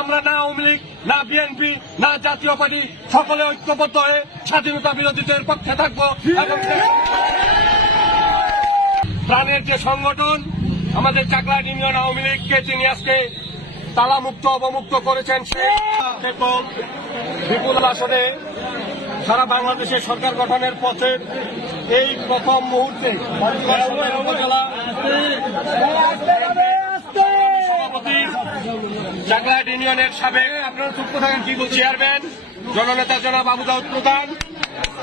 আমরা না আওয়ামী লীগ, না বিএনপি, না জাতীয় পার্টি সকলে ঐক্যবদ্ধ হয়ে স্বাধীনতা বিরোধীদের পক্ষে থাকবো এবং প্রাণের যে সংগঠন আমাদের চাকলাহাট ইউনিয়ন আওয়ামী লীগকে তিনি আজকে তালামুক্ত অবমুক্ত করেছেন সে বিপুল আসনে সারা বাংলাদেশের সরকার গঠনের পথে এই প্রথম মুহূর্তে উপজেলা সভাপতি চাকলাহাট ইউনিয়নের সাবেক আপনারা চুক্ত থাকেন কি চেয়ারম্যান জননেতা জনাব আবু দাউদ প্রধান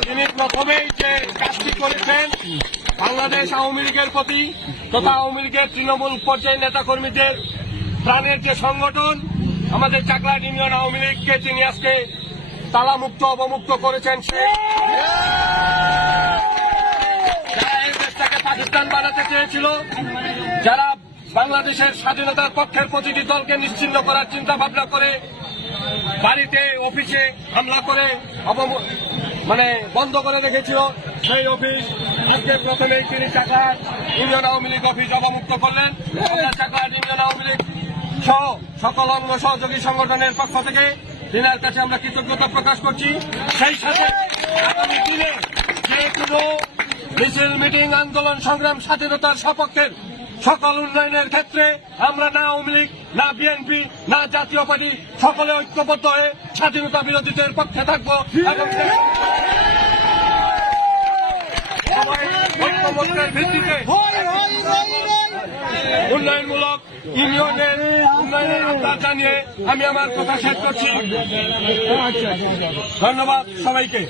তিনি প্রথমেই যে কাজটি করেছেন বাংলাদেশ আওয়ামী লীগের প্রতি তথা আওয়ামী লীগের তৃণমূল পর্যায়ের নেতাকর্মীদের প্রাণের যে সংগঠন আমাদের চাকলাহাট ইউনিয়ন আওয়ামী লীগকে তিনি আজকে তালামুক্ত অবমুক্ত করেছেন সে যারা এই দেশটাকে পাকিস্তান বানাতে চেয়েছিল, যারা বাংলাদেশের স্বাধীনতার পক্ষের প্রতিটি দলকে নিশ্চিহ্ন করার চিন্তা ভাবনা করে বাড়িতে অফিসে হামলা করে বন্ধ করে রেখেছিল, সেই অফিস আজকে প্রথমেই তিনি চাকলাহাট ইউনিয়ন আওয়ামী লীগ অফিস অবমুক্ত করলেন। চাকলাহাট ইউনিয়ন আওয়ামী লীগ সহ সকল অঙ্গ সহযোগী সংগঠনের পক্ষ থেকে তিনার কাছে আমরা কৃতজ্ঞতা প্রকাশ করছি। সেই সাথে আগামী দিনে যে কোনো মিছিল মিটিং আন্দোলন সংগ্রাম স্বাধীনতার সপক্ষের সকল উন্নয়নের ক্ষেত্রে আমরা না আওয়ামী লীগ, না বিএনপি, না জাতীয় পার্টি সকলে ঐক্যবদ্ধ হয়ে স্বাধীনতা বিরোধীদের পক্ষে থাকবো এবং ঐক্যবদ্ধের ভিত্তিতে উন্নয়নমূলক ইউনিয়নের উন্নয়নের আহ্বান জানিয়ে আমি আমার কথা শেষ করছি। ধন্যবাদ সবাইকে।